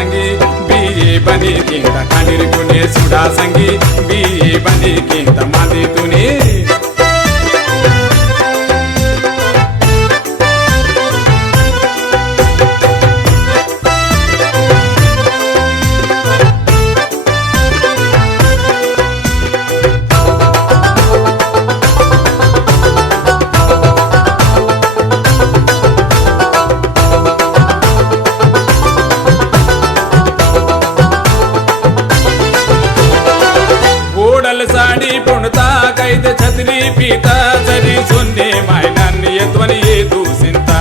संगी बी बनी किंत कांडिरुकुने सुडा संगी बी बनी किंत मादी तुने साडी पुणता कैद छत्री पीता जरी सुन्ने मायनान्नी यत्वनी येतु सिंता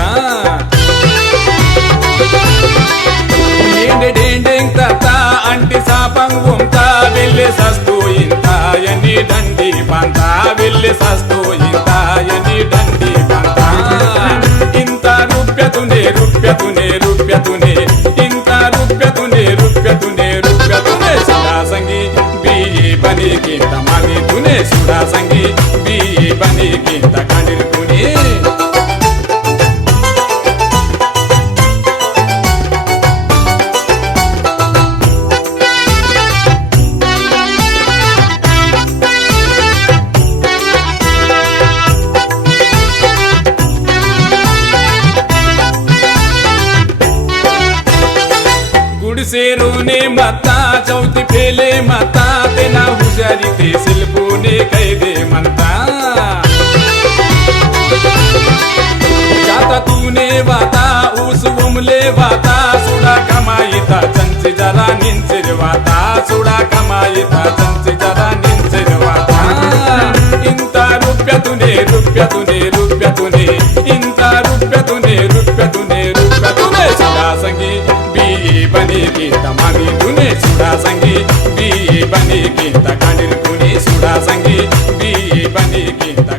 येंडे डेंडेंग तता अंटी सापंग वुमता विल्ले सस्तु इंता यनी डंडी पांता विल्ले सस्तु इंता यनी डंडी पांता इंता रुप्यतुने रुप्यतुने रुप्यतुने इंता रुप्यतुने रुप्यतुने रुप्यतुने सुडा संगी बी बनी किंत मादी तुने सुडा संगी बी बनी किंत कांडिरुकुने गुडसेरोने मता चौथी फेले मता तेना हुशारी ते सिल्पुने कैदे म्हणता जाता तूने वाता ऊस उमले वाता सुडा कमाईता चंची जरा निंचिर वाता सुडा कमाईता चंची जरा निंचिर वाता इंता रुप्यतुने रुप्यतुने रुप्यतुने इंता रुप्यतुने रुप्यतुने रुप्यतुने सुडा संगी बी बनी किंत मादी तुने सुडा संगी बी बनी किंत कांडिरुकुने सुडा संगी बी बनी किंत